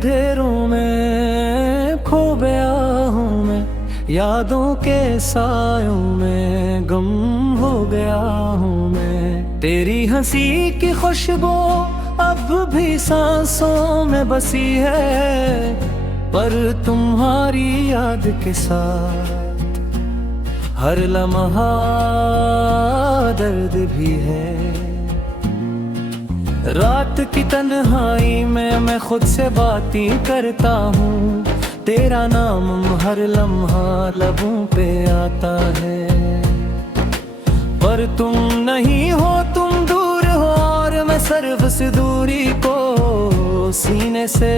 अंधेरों में खो गया हूँ मैं, यादों के सायों में गम हो गया हूँ मैं। तेरी हंसी की खुशबू अब भी सांसों में बसी है, पर तुम्हारी याद के साथ हर लम्हा दर्द भी है। रात की तन्हाई में मैं खुद से बातें करता हूँ, तेरा नाम हर लम्हा लबों पे आता है। पर तुम नहीं हो, तुम दूर हो, और मैं सर्व से दूरी को सीने से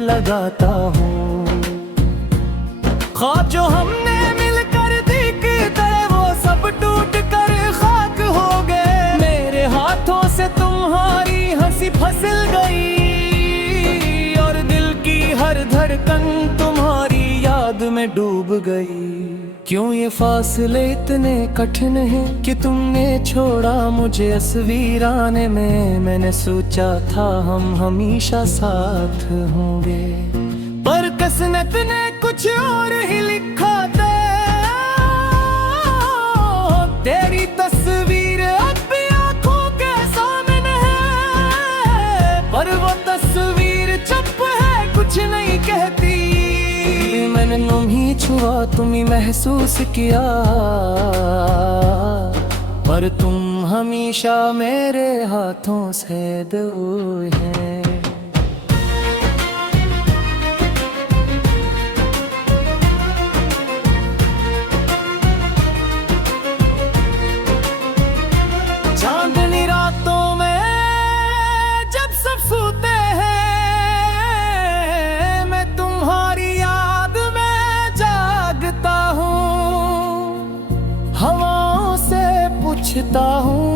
लगाता हूँ। ख्वाब जो हमने मिलकर देखते वो सब टूट कर खाक हो गए। मेरे हाथों से तुम्हारी हंसी फिसल गई, और दिल की हर धड़कन तुम्हारी याद में डूब गई। क्यों ये फासले इतने कठिन हैं कि तुमने छोड़ा मुझे इस वीराने में। मैंने सोचा था हम हमेशा साथ होंगे, पर किस्मत ने कुछ और ही लिखा था। तेरी तस्वीर अब भी आंखों के सामने है, पर वो तस्वीर चुप है, कुछ नहीं कहती। मैंने तुम ही छुआ, तुम ही महसूस किया, पर तुम हमेशा मेरे हाथों से दूर हैं। चांदनी रातों में जब सब सोते हैं, मैं तुम्हारी याद में जागता हूँ। हवाओं से पूछता हूँ,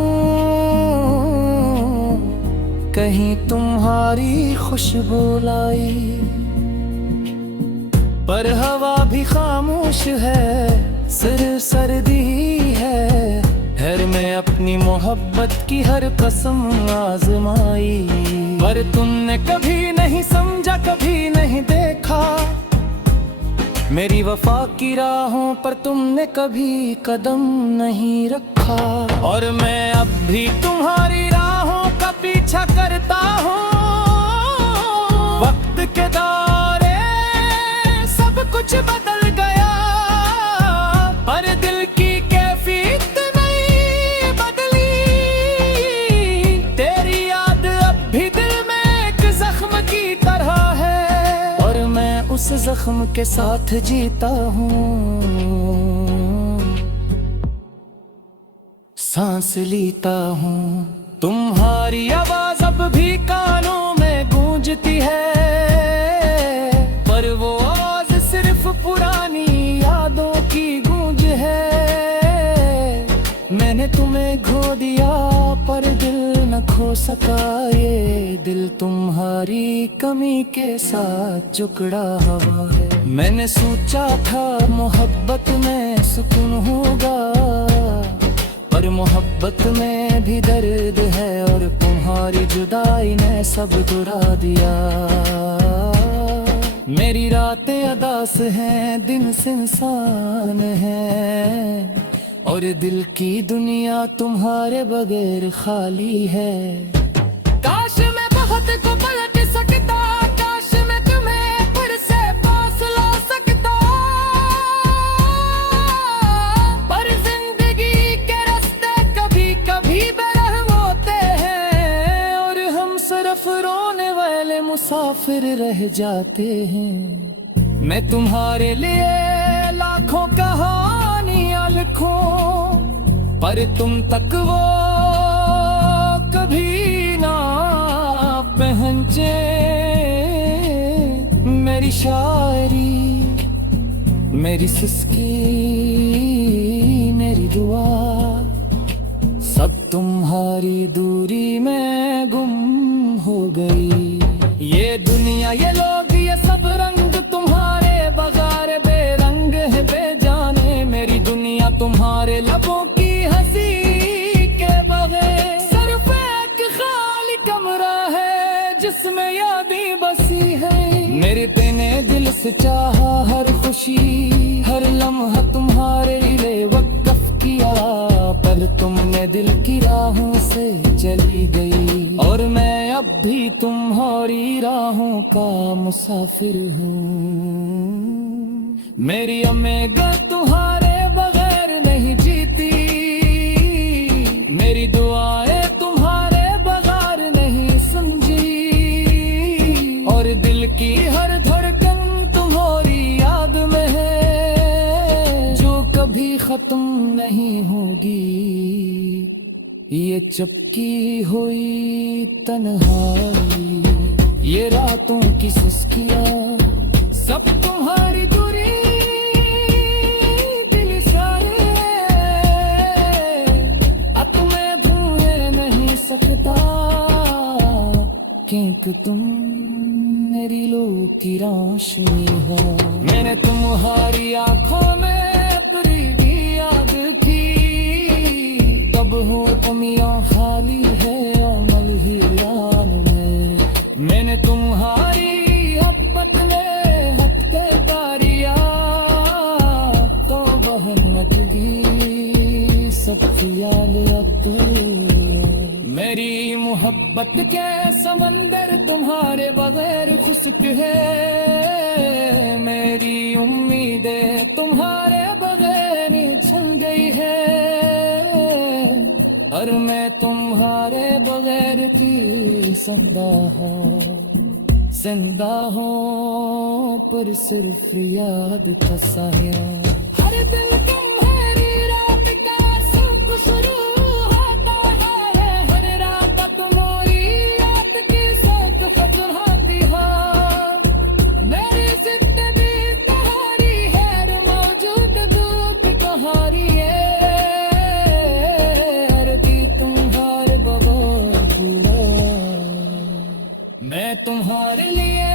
कहीं तुम्हारी खुशबू लाई। पर हवा भी खामोश है, सिर्फ सर्दी है। हर मैं अपनी मोहब्बत की हर कसम आजमाई, पर तुमने कभी नहीं समझा, कभी नहीं देखा मेरी वफा की राहों पर तुमने कभी कदम नहीं रखा। और मैं अब भी तुम्हारी राहों का पीछा करता हूँ। वक्त के दौरे सब कुछ बदल गया, पर दिल की कैफियत नहीं बदली। तेरी याद अब भी दिल में एक जख्म की तरह है, और मैं उस जख्म के साथ जीता हूँ, सांस लेता हूँ। तुम्हारी आवाज अब भी कानों में गूंजती है, पर वो आवाज सिर्फ पुरानी यादों की गूंज है। मैंने तुम्हें खो दिया पर दिल न खो सका, ये दिल तुम्हारी कमी के साथ जुकड़ा हुआ है। मैंने सोचा था मोहब्बत में सुकून होगा, पर मोहब्बत में भी दर्द है, और तुम्हारी जुदाई ने सब गिरा दिया। मेरी रातें अदास हैं, दिन सुनसान है, और दिल की दुनिया तुम्हारे बगैर खाली है। काश मैं बहुत को पलट सकता, काश मैं तुम्हें फिर से पास ला सकता, पर जिंदगी के रास्ते कभी कभी बेरहम होते हैं, और हम सिर्फ रोने वाले मुसाफिर रह जाते हैं। मैं तुम्हारे लिए लाखों कहानियां लिखूं, पर तुम तक वो कभी ना पहुंचे। मेरी शायरी, मेरी सिसकी, मेरी दुआ, सब तुम्हारी दूरी में गुम हो गई। ये दुनिया, ये लोग, ये सब रंग तुम्हारे बगैर बेरंग है, बेजाने। मेरी दुनिया तुम्हारे लबों की हंसी के बगैर सिर्फ एक खाली कमरा है, जिसमें यादें बसी है। से चाहा हर खुशी, हर लम्हा तुम्हारे लिए वक्फ किया। पर तुमने दिल की राहों से चली गई, और मैं अब भी तुम्हारी राहों का मुसाफिर हूँ। मेरी अम्मेगा तुम्हारे बगैर नहीं जीती, मेरी दुआएं तुम्हारे बगैर नहीं समझी, और दिल की हर धड़कन तुम्हारी याद में है, जो कभी खत्म नहीं होगी। ये चपकी हुई तन्हाई, ये रातों की सुस्तियाँ, सब तुम्हारी दूरी दिल सारे, अब मैं भूल नहीं सकता, क्योंकि तुम मेरी लो की रोशनी हो। मैंने तुम्हारी आंखों में अपनी भी याद की, कब हो तुम यहाँ खाली है अमल ही याद में। मैंने तुम्हारी हब्बत में हफ्ते तारिया, तो बहन नकली सब ख्याल अब तो। मेरी मोहब्बत के समंदर तुम्हारे बगैर खुश्क है, मेरी उम्मीदें तुम्हारे बगैर छन गई है, और मैं तुम्हारे बगैर की जिंदा हूँ, पर सिर्फ याद का साया। हर दिल तुम्हारी रात का सुख शुरू होता है, हर रात तुम्हारी याद की सोच फजराती है। मेरी जिंदगी तुम्हारी है, मौजूद दूध तुम्हारी है, अरबी तुम्हारे बगैर पूरा। मैं तुम्हारे लिए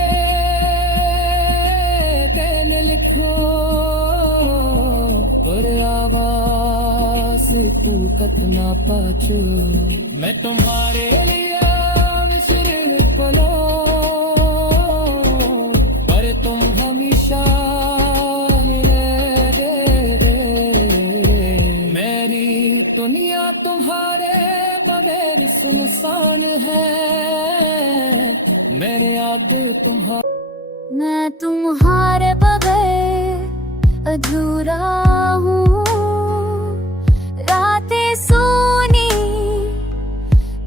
पेन लिखो, पर आवाज पूकत ना पाचो। मैं तुम्हारे लिए सिर पलो, पर तुम हमेशा मिले दे। मेरी दुनिया तुम्हारे बगैर सुनसान है, मैंने याद तुम्हारा। मैं तुम्हारे बगैर अधूरा हूँ, रातें सोनी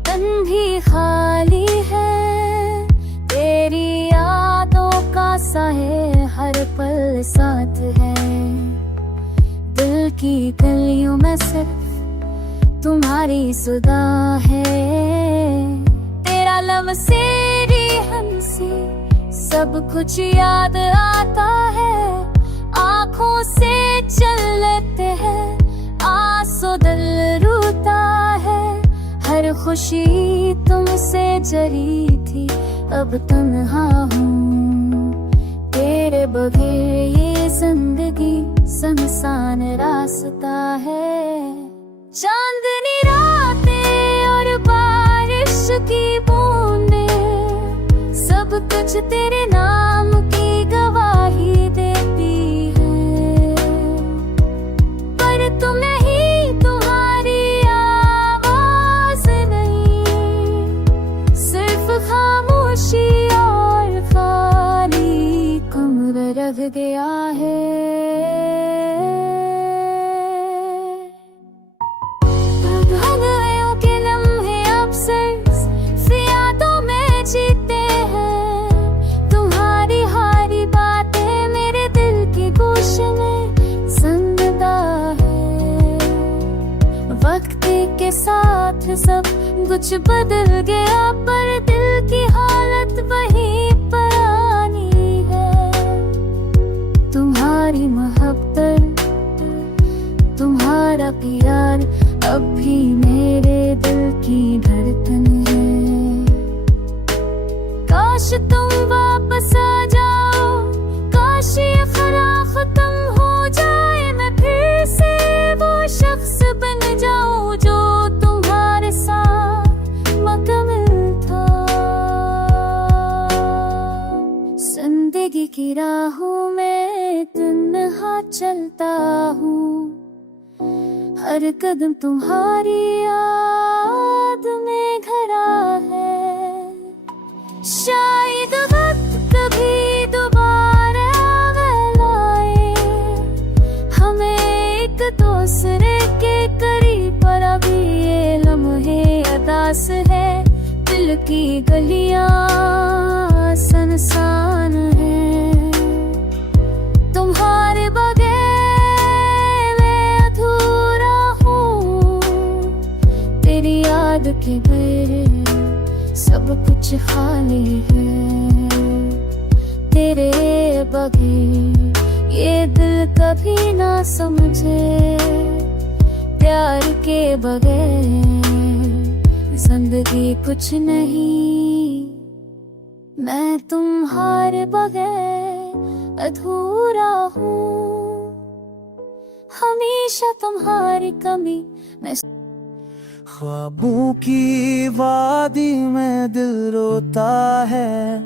तन भी खाली है, तेरी यादों का साए हर पल साथ है। दिल की गलियों में सिर्फ तुम्हारी सुदा है, तेरा लमसेरी हंसी सब कुछ याद आता है। आँखों से चलते हैं आंसू, दिल रोता है। हर खुशी तुमसे जरी थी, अब तन्हा हूँ, तेरे बगैर ये जिंदगी सुनसान रास्ता है। चांदनी रातें और बारिश की बूंदें, सब कुछ तेरे नाम की गवाही देती है, पर तुम नहीं, तुम्हारी आवाज नहीं, सिर्फ खामोशी और खाली कमरा रह गया है। साथ सब कुछ बदल गया, पर दिल की हालत वही पुरानी है। तुम्हारी मोहब्बत, तुम्हारा प्यार अब भी मेरे दिल की धड़कन है। काश तुम वापस आ जाओ, काश ये खरा खत्म हो जाए, मैं फिर से वो शख्स बन जाऊं जो तुम्हारे साथ मुकम्मल था। जिंदगी की राहों तन्हा चलता हूँ, हर कदम तुम्हारी याद में घरा है। शायद वक्त कभी दोबारा लाए हमें एक दूसरे के करीब, पर अभी ये लम्हे अदास है। दिल की गलियां सुनसान है, तुम्हारे बगैर मैं अधूरा हूँ। तेरी याद के बगैर सब कुछ खाली है, तेरे बगैर ये दिल कभी ना समझे। प्यार के बगैर जिंदगी कुछ नहीं, मैं तुम्हारे बगैर अधूरा हूँ। हमेशा तुम्हारी कमी मैं ख्वाबों की वादी में दिल रोता है,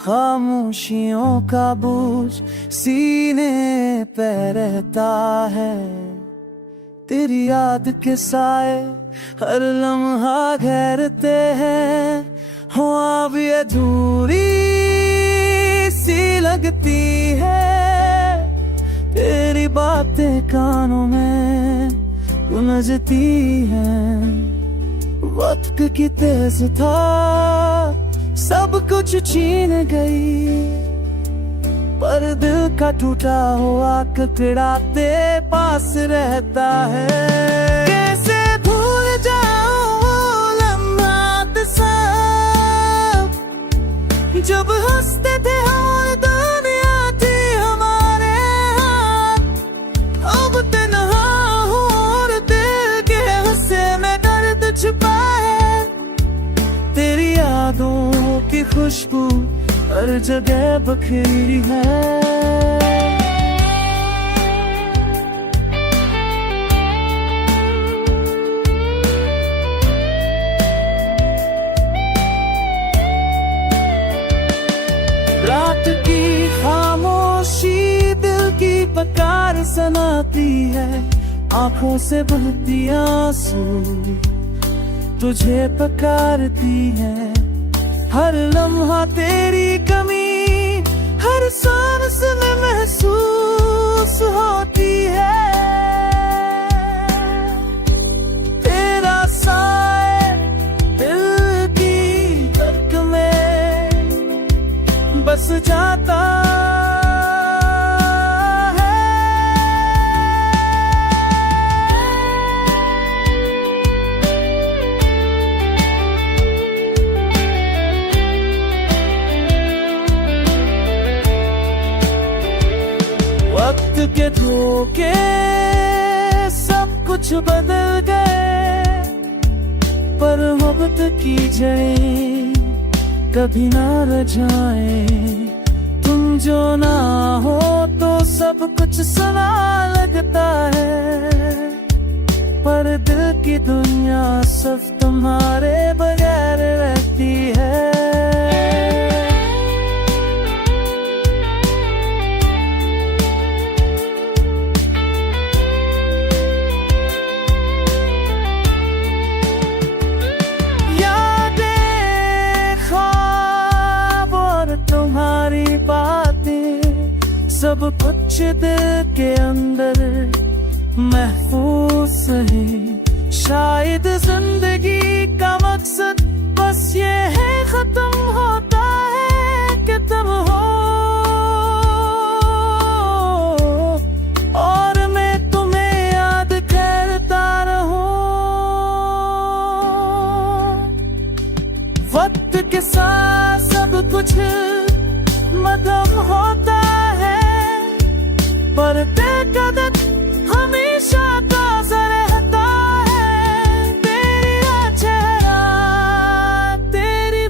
खामोशियों का बोझ सीने पे रहता है। तेरी याद के साए हर लम्हा घेरते हैं, हुआ भी अधूरी सी लगती है। तेरी बातें कानों में गुंजती हैं, वक्त की तेज था सब कुछ छीन गई, पर दिल का टूटा हुआ ककड़ाते पास रहता है। कैसे भूल जाऊं वो लम्हात सब, जब हंसते थे और दुनिया थी हमारे हाथ। अब तन्हा हूँ और दिल के हिस्से में दर्द छुपा है। तेरी यादों की खुशबू हर जगह बखेरी है। रात की खामोशी दिल की पुकार सुनाती है, आंखों से बहती आंसू तुझे पुकारती है। हर लम्हा तेरी कमी हर सांस में महसूस होती है। तेरा साए दिल की धड़क में बस जाता वक्त के धोखे सब कुछ बदल गए, पर मोहब्बत की जड़ें कभी ना रह जाए। तुम जो ना हो तो सब कुछ सुना लगता है, पर दिल की दुनिया सिर्फ तुम्हारे बगैर रहती है। सब कुछ दिल के अंदर महफूज है। शायद जिंदगी का मकसद बस ये है, खत्म होता है कि तुम हो और मैं तुम्हें याद करता रहूं। वक्त के साथ सब कुछ मदम होता है, पर कदर हमेशा ताज़ा रहता है। तेरा चेहरा तेरी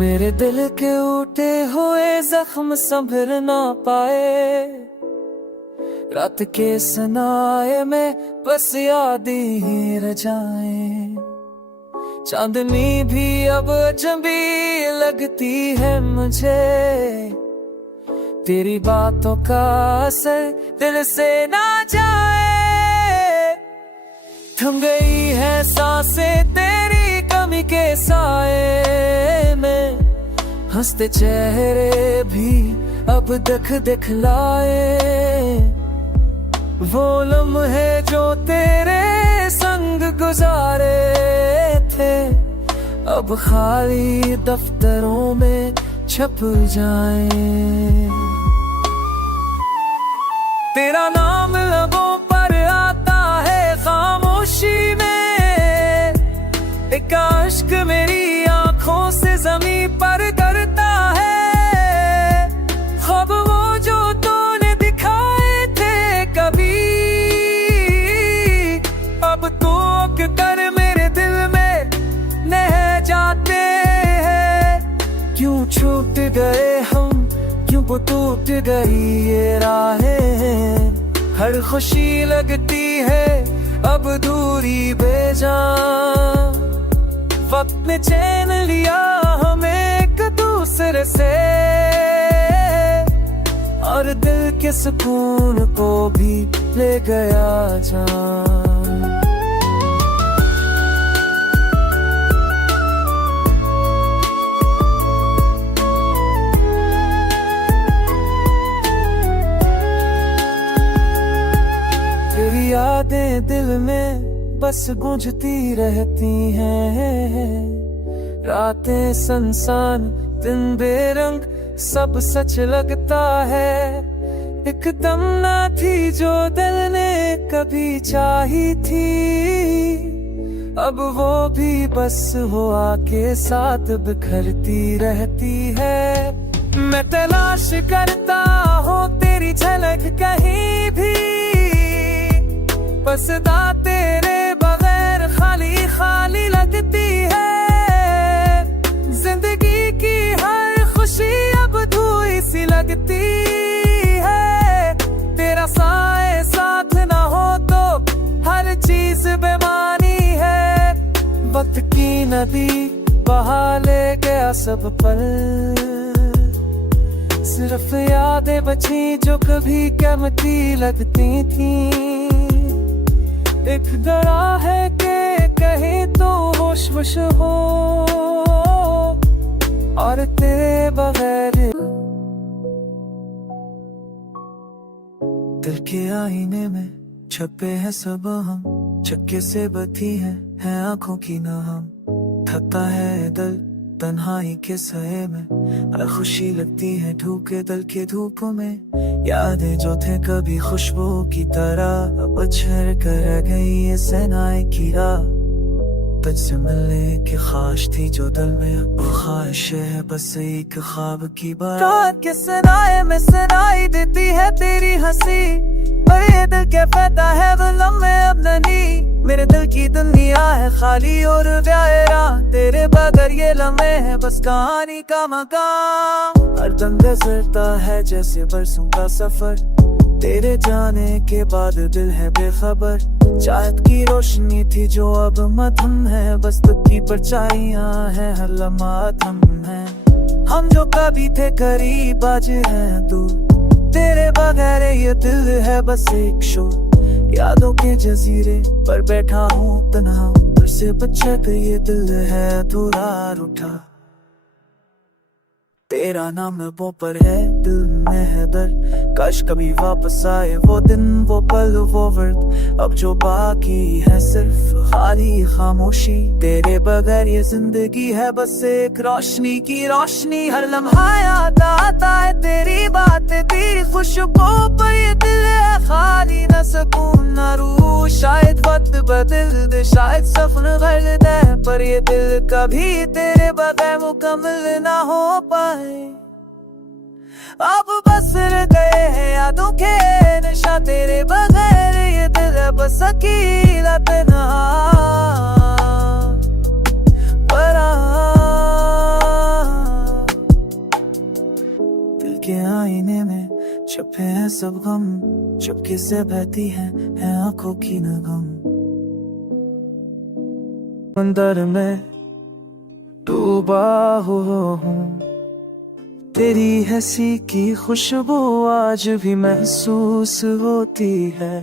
मेरे दिल के उठे हुए जख्म संभर ना पाए, रात के सनाए में बस याद ही रह जाए। चांदनी भी अब अजनबी लगती है मुझे, तेरी बातों का असर दिल से ना जाए। थम गई है सांसें तेरी कमी के साए में, हंसते चेहरे भी अब दिखलाए। वो लम्हे जो तेरे संग गुजारे थे, अब खाली दफ्तरों में छप जाएं। तेरा नाम लबों पर आता है खामोशी में, एक अश्क मेरी आंखों से जमीन पर गिरता है। ख्वाब वो जो तूने दिखाए थे कभी, अब तो कर मेरे दिल में रह जाते हैं। क्यों छूट गए हम, क्यों टूट गई ये राहें, हर खुशी लगती है अब दूरी बेजान। वक्त ने चैन लिया हमें एक दूसरे से, और दिल के सुकून को भी ले गया जान। तेरी यादें दिल में बस गूंजती रहती हैं, रातें सुनसान दिन बेरंग सब सच लगता है। एक तमन्ना थी जो दिल ने कभी चाही थी, अब वो भी बस हुआ के साथ बिखरती रहती है। मैं तलाश करता हूँ तेरी झलक कहीं भी, बसदा तेरे बगैर खाली खाली लगती है। जिंदगी की हर खुशी अब धुई सी लगती है, तेरा साए साथ ना हो तो हर चीज बेमानी है। वक्त की नदी बहा ले गया सब पल, सिर्फ यादें बची जो कभी कीमती लगती थी। एक डरा है कि कहीं तो होश वश हो, और तेरे बगैर दिल के आईने में छपे हैं सब हम, चक्के से बधी है आंखों की ना हम। थकता है दिल तन्हाई के सहे में, हर खुशी लगती है ढूके दिल के धूप में। यादें जो थे कभी खुशबू की तरह, अब छर कर गई ये सहनाई की राह। तुझसे मिलने की ख्वाहिश थी जो दिल में, अब ख्वाहिश है बस एक ख्वाब की बात। रात के सनाए में सुनाई देती है तेरी हंसी, पर ये दिल क्या कहता है वो लम्हे अब नहीं। मेरे दिल की दुनिया है खाली और प्यारा, तेरे बगैर ये लम्हे है बस कहानी का मकाम। हर दम गुजरता है जैसे बरसों का सफर, तेरे जाने के बाद दिल है बेखबर। चाहत की रोशनी थी जो अब मधुम है, बस तुझ की परछाइयां है हर लम्हा थम है। हम जो कभी थे करीब आज हैं दूर, तेरे बगैर ये दिल है बस एक शोर। यादों के जजीरे पर बैठा हूँ तन्हा, तुझसे बचत ये दिल है अधूरा रूठा। तेरा नाम लबों पर है दिल में है दर्द, काश कभी वापस आए वो दिन वो पल वो वर्द। अब जो बाकी है सिर्फ खाली खामोशी, तेरे बगैर ये जिंदगी है बस एक रोशनी की रोशनी। हर लम्हा याद आता है तेरी बात तेरी खुशबू, पर ये दिल है खाली न सुकून न रूह। शायद वक्त बदल दे शायद सफर कर दे, पर ये दिल कभी तेरे बगैर मुकम्मल ना हो पाए। अब बस रह गए हैं यादों के नशा, तेरे बगैर ये दिल है बस अकेला तन्हा पड़ा। दिल के आईने में छपे हैं सब गम, चुपके से बहती है आंखों की नगम। अंदर में डूबा हूँ। तेरी हंसी की खुशबू आज भी महसूस होती है,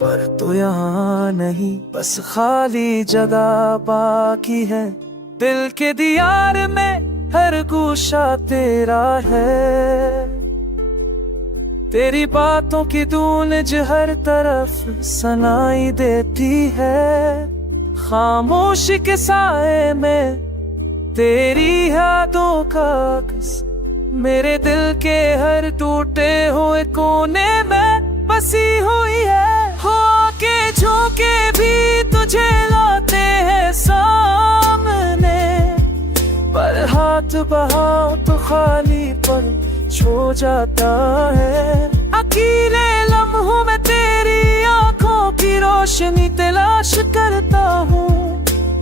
पर तो यहाँ नहीं, बस खाली जगह बाकी है। दिल के दीवार में हर गोशा तेरा है, तेरी बातों की गूंज हर तरफ सुनाई देती है। खामोशी के साए में तेरी यादों का अक्स मेरे दिल के हर टूटे हुए कोने में बसी हुई है। हो के झोंके भी तुझे लाते हैं सामने, पर हाथ बढ़ाओ तो खाली पर छो जाता है। अकेले लम्हों में तेरी आंखों की रोशनी तलाश करता हूँ,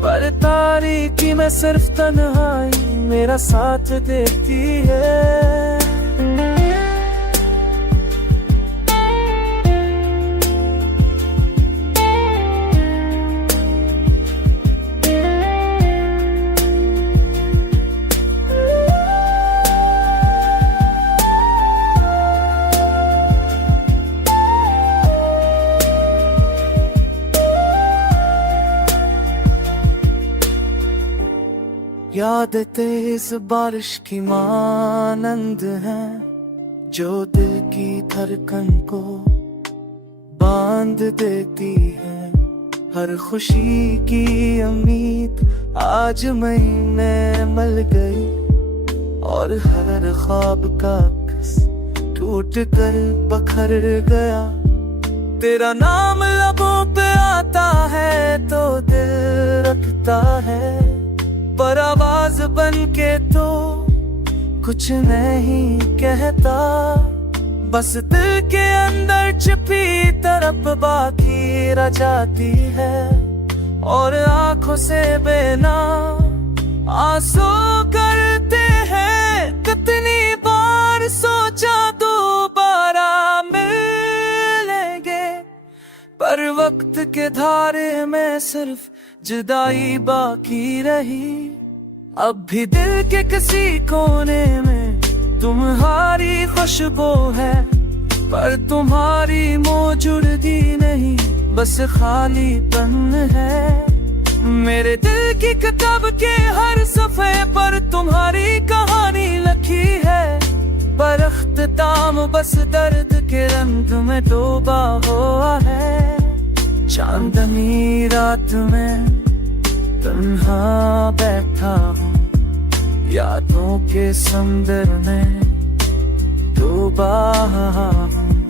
पर तारीकी में सिर्फ तन्हाई मेरा साथ देती है। याद तेज बारिश की मानंद है, जो दिल की धड़कन को बांध देती है। हर खुशी की उम्मीद आज महीने मल गई, और हर ख्वाब का अक्स टूट कर बखर गया। तेरा नाम लबों पे आता है तो दिल रखता है, पर आवाज बन के तो कुछ नहीं कहता। बस दिल के अंदर छिपी तरफ बाकी रह जाती है, और आंखों से बेना आंसू करते हैं। कितनी बार सोचा दोबारा मिलेंगे, पर वक्त के धारे में सिर्फ जुदाई बाकी रही। अब भी दिल के किसी कोने में तुम्हारी खुशबू है, पर तुम्हारी मौजूदगी नहीं, बस खालीपन है। मेरे दिल की किताब के हर सफ़े पर तुम्हारी कहानी लिखी है, पर अख्ताम बस दर्द के रंग में डूबा हुआ है। चांदनी रात में तन्हा बैठा हूँ, यादों के समुंदर में डूबा हूँ।